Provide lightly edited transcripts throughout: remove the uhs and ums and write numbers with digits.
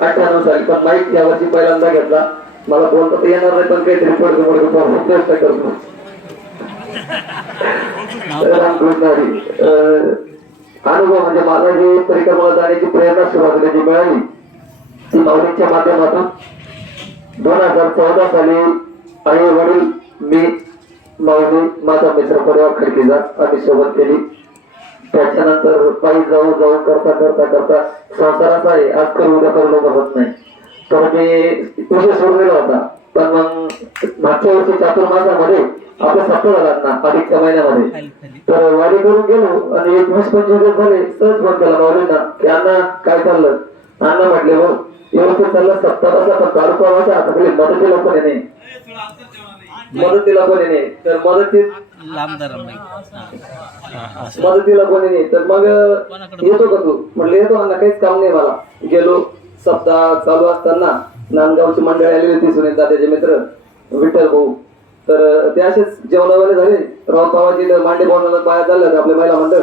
98 साली, पण माईक यावर्षी पहिल्यांदा घेतला. मला बोलता तर येणार नाही, पण काहीतरी पडतो प्रयत्न करतो. रामकृष्ण हरी. अनुभव म्हणजे मला जी परिक्रमाला जाण्याची प्रेरणा सुरुवातीला मिळाली ती माऊलींच्या माध्यमातून 2014 साली आई वडील मी माऊली माझा मित्र परिवार खडकीचा आम्ही सोबत केली. त्याच्यानंतर पायी जाऊ जाऊ करता करता करता संसाराचा आहे आज करू उद्या करू बघत नाही तर मी विषय सोडलेला होता. पण मग मागच्या वर्षी चातुर्मासामध्ये आपला सप्ताह झाला ना अधिकच्या महिन्यामध्ये तर वारी करून गेलो आणि 21-25 दिवस झाले. सहज फोन केला माऊलींना की अण्णा काय चाललं. अण्णा म्हटले हो व्यवस्थित चाललं सप्ताहाचा पण तालुका आता मदतीला पण येणे मदतीला कोणी नाही तर मदतीला कोणी नाही तर मग येतो का तू. म्हटलं येतो अण्णा काहीच काम नाही मला. गेलो. सप्ताह चालू असताना नांदगावची मंडळी आलेली होती सुनील दादाचे मित्र विठ्ठल भाऊ तर ते असेच जेवणावाले झाले. रावतावाजी मांडे बोलण्याला पाया चालले आपले महिला मंडळ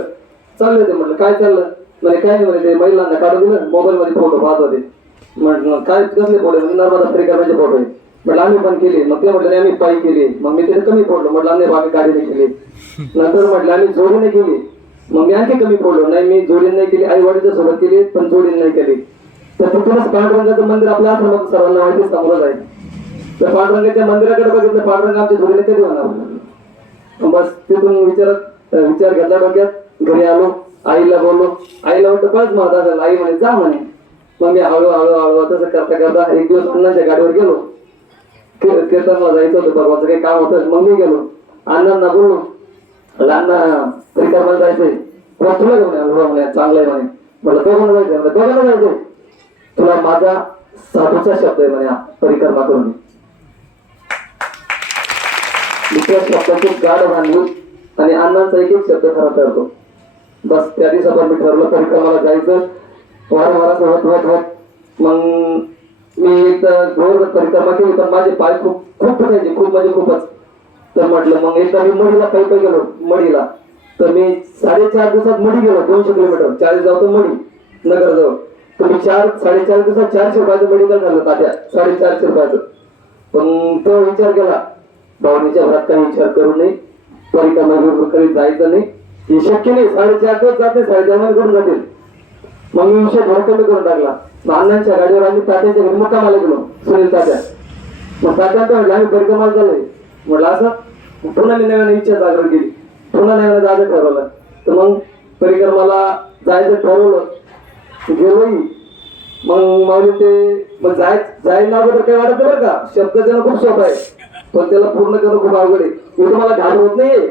चालले होते. म्हटलं काय चाललं म्हणजे काय नाही म्हणे ते महिलांना काढून दिलं मोबाईल मध्ये फोटो पाहत होते. म्हटलं काय कसले फोटो म्हणजे नर्मदा परिक्रमाचे फोटो आहे. म्हटलं आम्ही पण केली. मग ते म्हटलं आम्ही पायी केली. मग मी तिथे कमी पडलो. म्हटलं आम्ही गाडीने केली. नंतर म्हटलं आम्ही जोडीने केली. मग मी आणखी कमी पडलो. नाही मी जोडीने नाही केली आई वडिलांच्या सोबत केली पण जोडीने नाही केली. तर तिथूनच पांडुरंगाचं मंदिर आपल्या आश्रमात सर्वांना माहिती समोरच आहे. तर पांडुरंगाच्या मंदिराकडे बघितलं पांडुरंग आमच्या जोडीने कधी होणार. बस तिथून विचार घेतला डोक्यात. घरी आलो आईला बोललो. आईला वाटतं पाच म्हणत असेल. आई म्हणे जा म्हणे. मग मी हळूहळू तसं करता करता एक दिवस अण्णांच्या गाडीवर गेलो. कीर्तनला जायचं होतं परवाचं काही काम होतं. मग मी गेलो अण्णांना बोललो अण्णा परिक्रमाला जायचंय तुला घेऊन अनुभव म्हणे चांगला आहे म्हणे. म्हटलं दोघांना जायचंय दोघांना जायचंय तुला माझा साधूचा शब्द आहे म्हणे परिक्रमा करून. दुसऱ्या शब्दाची गाड बांधली आणि अण्णांचा एक एक शब्द खरा करतो. बस त्या दिवसापासून मी ठरवलं परिक्रमाला जायचं. वारंवार होत मग मी एकदा घोर परिक्रमा केली पण माझे पाय खूप दुखायचे खूप म्हणजे खूपच. तर म्हटलं मग एकदा मी मडीला पायी गेलो मडीला. तर मी 4.5 दिवसात मडी गेलो 200 किलोमीटर 40 जाऊ तर मडी नगर जवळ. तर मी 4-4.5 दिवसात 400 रुपयाचं मेडिकल झालं तात्या 450 रुपयाचं. पण तो विचार केला भावनेच्या घरात काही विचार करू नये परिक्रमा करीत जायचं नाही हे शक्य नाही. 4.5 दिवस जाते 4.5 मध्ये करून जातील. मग मी विषय घर कमी करून टाकला. अण्णांच्या गाडीवर आम्ही तात्याच्या घरी मुक्कामाला गेलो सुनील तात्या. मग तात्यांचं म्हटलं आम्ही परिक्रमाला झालोय. म्हटलं असं पुन्हा मी नव्याने इच्छा जागरण केली. पुन्हा नव्याने जायचं ठरवलं. तर मग परिक्रमाला जायचं ठरवलं गेलोही. मग माऊली ते मग जायला अगोदर काही वाटत बरं का शब्द देणं खूप सोपं आहे पण त्याला पूर्ण करणं खूप अवघड आहे. मी तुम्हाला घाल होत नाहीये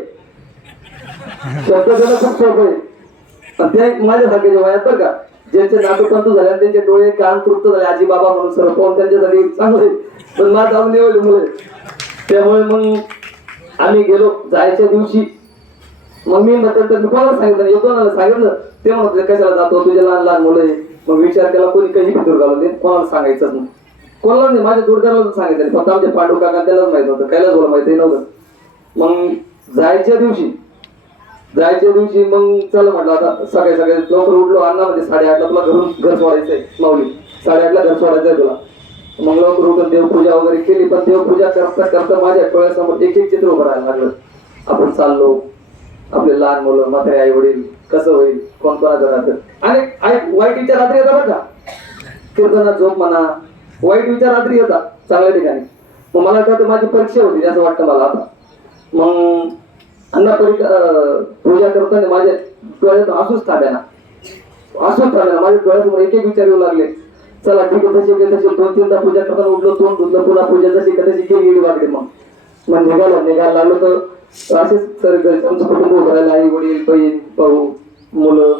शब्द देणं खूप सोपं आहे. पण ते माझ्यासारखे वयात बरं का ज्यांचे नाटुपंतू झाले त्यांचे डोळे कान तृप्त झाले आजी बाबा म्हणून सर्व पाहून त्यांच्यासाठी चांगले पण मला जाऊन निवडले मुले. त्यामुळे मग आम्ही गेलो जायच्या दिवशी. मग मी म्हटलं मी कोणाला सांगितलं येतो ना सांगितलं ते म्हणत कशाला जातो तुझे लहान लहान मुलं आहे. मग विचार केला कोणी काही भितूर घालून दे कोणाला सांगायचंच नाही. कोणाला नाही माझ्या जोडदाराला सांगितलं फक्त आमच्या पांडू काका त्यालाच माहित होतं कायलाच बोला माहिती नव्हतं. मग जायच्या दिवशी मग चला म्हटलं आता सगळे लवकर उठलो. अण्णा म्हणजे 8:30ला तुला घर सोडायचंय माऊली 8:30ला घर सोडायचंय तुला. मग लवकर उठून देवपूजा वगैरे केली. पण देवपूजा करता करता माझ्या डोळ्यासमोर एक एक चित्र उभं राहायला लागलं. आपण चाललो आपले लहान मुलं म्हातारे आई वडील कसं होईल कोण कोणाचं राहतं आणि वाईट विचार रात्री येतात बरं का. कीर्तनात झोप म्हणा वाईट विचार रात्री येतात चांगल्या ठिकाणी. मग मला वाटतं माझी परीक्षा होती असं वाटतं मला आता. मग अण्णा पूजा करताना माझ्या डोळ्यात आसूच थांब्याना माझ्या डोळ्यासमोर एक एक विचार येऊ लागले. चला ठीक आहे तशी 2-3दा पूजा करताना उठलो तोंड धुतलं पुन्हा पूजा तशी केली वाटली. मग निघायला लागलो तर असेच सर आमचं कुटुंब उभं राहिलं आई वडील बहीण भाऊ मुलं.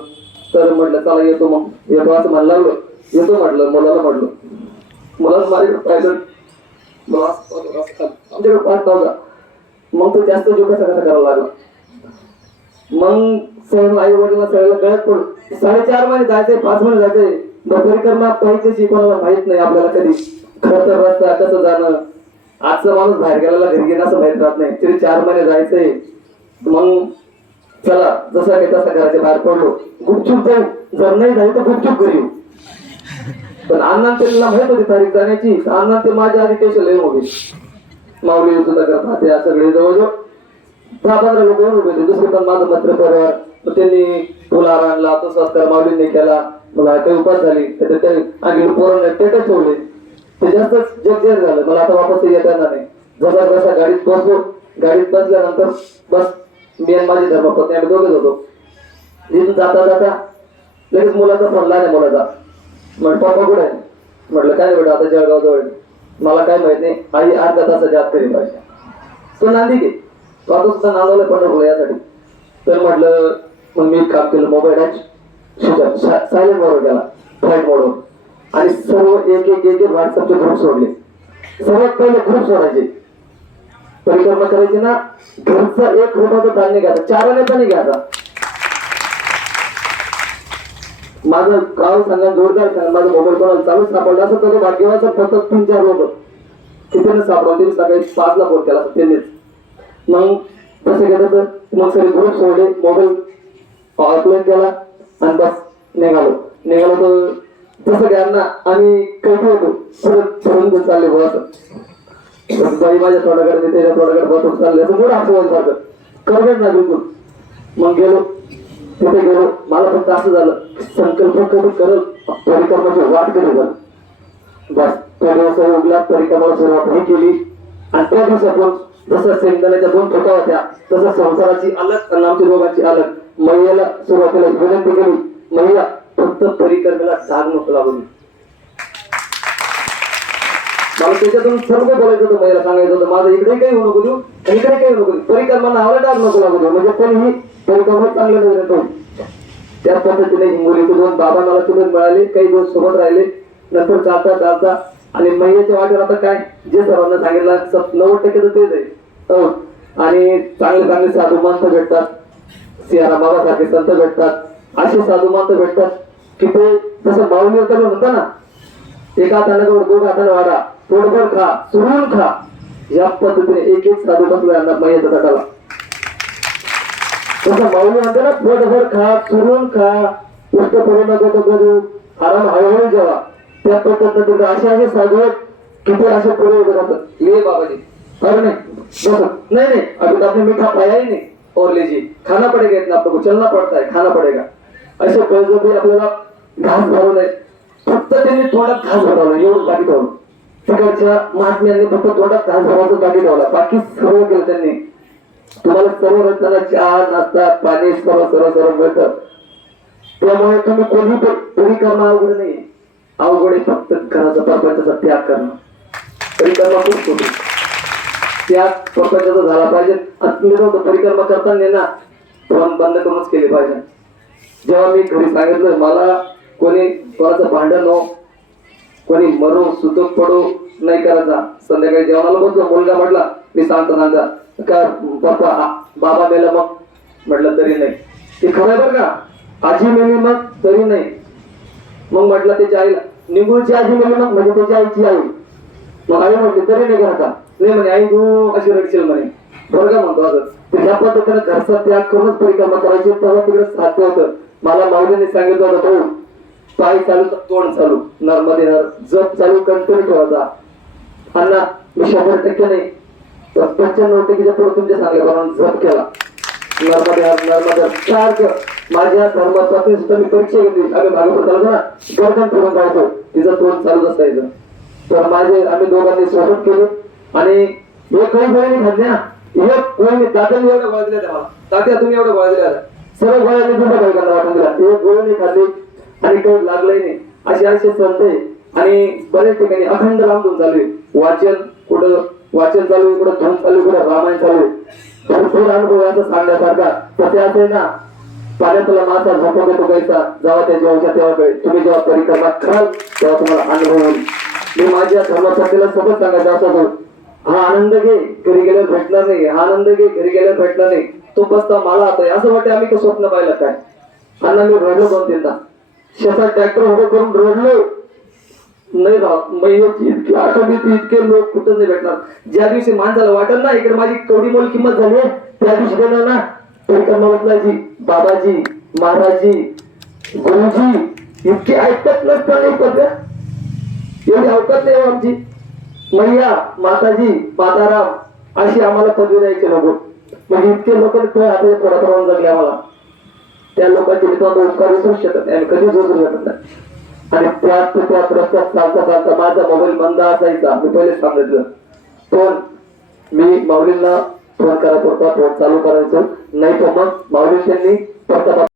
तर म्हटलं चला येतो मग येतो असं म्हणायला लागलो. येतो म्हटलं मुलाला माझ्याकडे पाहिलं आमच्याकडे 5 होता. मग तो जास्त जीव कसा करायला लागला. मग सहन आई वडिलांना सगळ्याला गळत पडून 4.5 महिने जायचंय 5 महिने जायचंय. परिक्रमा पाहिजे कोणाला माहित नाही आपल्याला कधी खरं तर रस्ता कसं जाणं. आजचा माणूस बाहेर गेलेला घरी गेला असं माहित राहत नाही. तरी 4 महिने जायचंय. मग चला जसं काही तसं घराच्या बाहेर पडलो. गुपचूप जाऊ जर नाही जाईल तर गुपचूप घरी येऊ. पण अण्णा त्यांना माहित होती तारीख जाण्याची. अण्णा ते माझ्या आधी टेन्शन लय मोठी माऊली सुद्धा करतात त्या सगळे जवळजवळ 10-15 लोक येऊन उभे होते. दुसरे पण माझं मित्र परिवार. मग त्यांनी फुलार आणला, तो सत्कार माऊलींनी केला. मला काही उपास झाली त्याच्यात आणि पोरांना टेटच ठेवले. ते जास्तच जगजेर झालं. मला आता वापस येता येणार नाही. जसा जसा गाडीत बसलो, गाडीत बसल्यानंतर बस मी आणि माझी धर्मपत्नी आम्ही दोघेच होतो. तिथून जाता जाता लगेच मुलाचा फोन लागला. मुलाचा म्हण पप्पा कुठे आहे? म्हटलं काय बेटा आता जळगाव जवळ. मला काय माहित नाही, आई अर्ध्या तासाच्या आत करी पाहिजे. तो नांदी घे, तो आता सुद्धा नांदवलाय पंढरपूरला यासाठी. तर म्हटलं मग मी काम केलं. मोबाईल सायलेंट मोडवर गेला, फ्लाईट मोडवर. आणि सर्व एक एक एक व्हॉट्सअपचे ग्रुप सोडले. सर्वात पहिले ग्रुप सोडायचे. परिक्रमा करायची ना, घरचा 1 रुपयाचा धान्य घ्यायचा, 4 आणे पण घ्यायचा. माझं गाव सांगा, जोरदार सांगा, माझा मोबाईल कोणाला चालूच सापडला असं तर भाग्यवान फक्त 3-4 लोक किती सापडून त्यांनी सकाळी 5ला फोन केला त्यांनीच. मग तसं केलं तर मग सगळे ग्रुप सोडले, मोबाईल ऑफलाईन केला आणि बस निघालो. तर तसं घ्या ना आम्ही कधी होतो परत घेऊन चालले बस. बाई माझ्या तोंडाकडे मी त्याच्या तोंडाकडे बसून चालले असं मोठं आठवण सारखं करत ना बिलकुल. मग गेलो तिथे गेलो. मला फक्त असं झालं संकल्प कधी करल परिक्रमाची वाट कधी झालं. बस त्या दिवसा उगला परिक्रमाला सुरुवात ही केली. आणि त्या दिवसातून जसं शेंगदाण्याच्या 2 फुटा होत्या तसं संसाराची अलग आणि आमच्या दोघांची अलग. मैयाला सुरुवातीला विनंती केली, मैया फक्त परिक्रमेला डाग नको लागू. मला त्याच्यातून सर्व बोलायचं होतं, मैयाला सांगायचं होतं माझं इकडे काही होऊ नको देऊ आणि इकडे काही नको देऊ, परिक्रमा नावाला डाग नको लागू देऊ. म्हणजे कोणीही परिक्रमा चांगलं नजरेत होईल. त्या पद्धतीने हिंगोलीचे 2 बाबा मला चुलत मिळाले. काही दिवस सोबत राहिले. नंतर चालता चालता आणि मैयाच्या वाटेवर आता काय जे सर्वांना सांगितलं 90% तर तेच आहे. आणि चांगले चांगले साधू माणसं भेटतात, सियारा बाबा सारखे संत भेटतात. असे साधू माणसं भेटतात की ते जसं माऊली होतं म्हणता ना, एका हाताने गोड 2 हाताने वाडा, पोटभर खा सुरून खा. या पद्धतीने एक एक साधू बसलो यांना मैयाच्या तटाला. तसं माऊली म्हणते ना, पोटभर खा सुरून खा, उष्ट करू नको करू, आराम हळूहळू जेवा. त्या पद्धतीने असे साधू की ते असे पुढे उभे राहतात. ये बाबाजी अरे नहीं अभी तो आपने मीठा पाया ही नहीं और लीजिए खाना पड़ेगा, इतना आपको चलना पड़ता है, खाना पड़ेगा. असे बळजबरी आपल्याला घास भरू नये. फक्त त्यांनी तोंडात घास भरवलं एवढं बाकी ठेवलं. तिकडच्या महात्म्यांनी फक्त तोंडात घास भरवायचं बाकी ठेवला, बाकी सर्व केलं त्यांनी. तुम्हाला सर्व रस्त्याला चहा नाश्ता पाणी सर्व सर्व सर्व मिळतं. त्यामुळे तुम्ही कोणी परिक्रमा अवघड नाही, अवघड फक्त घराचा प्रपंचाचा त्याग करणं. परिक्रमा खूप छोटी त्याग प्रपंचाचा झाला पाहिजे. आणि तुम्ही परिक्रमा करताना ना फोन बंद करूनच केले पाहिजे. जेव्हा मी घरी सांगितलं मला कोणी कोणाचं भांडण हो, कोणी मरो सुतक पडो नाही करायचा. संध्याकाळी जेवणाला बसलो, मुलगा म्हटला मी सांगता का पप्पा बाबा मेला, मग म्हटलं तरी नाही. ते खरं बरं का, आजी मेली मग तरी नाही. मग म्हटलं त्याच्या आईला, निंबूची आजी मेली मग म्हणजे त्याच्या आईची आई. मग आई म्हटली तरी नाही करायचा. नाही म्हणे आई तू अशी रडशील म्हणे. बरं का म्हणतो असं. तर ह्या पद्धतीने घरचा त्याग करूनच परिक्रमा करायची. तेव्हा तिकडे साध्य होतं. मला माऊलीने सांगितलं होतं भाऊ, पाय चालू तर तोंड चालू, नर्मदे नर जप चालू कंटिन्यू ठेवायचा. अण्णा मी 100% नाही तर 95% पुढे तुमच्या सांगल्याप्रमाणे जप केला. नर्मदे हर नर्मदे सारखं माझ्या धर्मासाठी सुद्धा मी परीक्षा घेतली. आम्ही भागवत चालतो ना, गर्दन फिरून जायचो, तिचं तोंड चालूच असायचं. तर आम्ही दोघांनी सोबत केलं. आणि हे काही गोळ्यांनी खाल्ले ना, हे गोळ्यांनी तात्याने एवढ्या गोळ्या दिल्या मला, तात्या तुम्ही एवढ्या गोळ्या दिल्या, सर्व गोळ्यांनी तुमच्या भाईकांना वाटून दिला. हे गोळ्यांनी खाल्ली आणि काही लागलंही नाही. असे संत आहे. आणि बरेच ठिकाणी अखंड रामधून चालू आहे. वाचन कुठं वाचन चालू आहे, कुठं धून चालू आहे, कुठं रामायण चालू आहे. भरपूर अनुभव याचा सांगण्यासारखा. तर ते असे ना, पाण्यातला मासा झोपा देतो कैसा, जेव्हा त्या जेवच्या तेव्हा तुम्ही जेव्हा परिक्रमा कराल तेव्हा तुम्हाला अनुभव होईल. मी माझ्या धर्मपत्नीला सोबत सांगायचं असं, हा आनंद घे घरी गेल्यावर भेटणार नाही, हा आनंद घे घरी गेल्यावर भेटणार नाही, तो बसता मला आता असं वाटतं आम्ही तो स्वप्न पाहिलं काय. अण्णा मी रडलो 2-3दा, शेतात ट्रॅक्टर उभं करून रडलो. नाही राहत महिन्याची इतकी आठवणी, इतके लोक कुठं नाही भेटणार. ज्या दिवशी माणसाला वाटेल ना इकडे माझी कवडी मोल किंमत झाली आहे, त्या दिवशी देणार ना परिक्रमा बसलायची. बाबाजी महाराजजी गुरुजी इतके ऐकत नसताना पत्र एवढी अवकाश नाही हो आमची. मैया माताजी माताराम अशी आम्हाला पदवी द्यायची नको. म्हणजे इतके लोक हाताच्या पोटाप्रमाणे जगले आम्हाला. त्या लोकांचे मित्रांनो उपकार विसरू शकत नाही आणि कधीच विसरू शकत नाही. आणि त्याच रस्त्यात चालता चालता माझा मोबाईल बंद असायचा. मी पहिले सांगितलं फोन मी माऊलींना फोन करत होता. फोन चालू करायचो नाही तर मग माऊली त्यांनी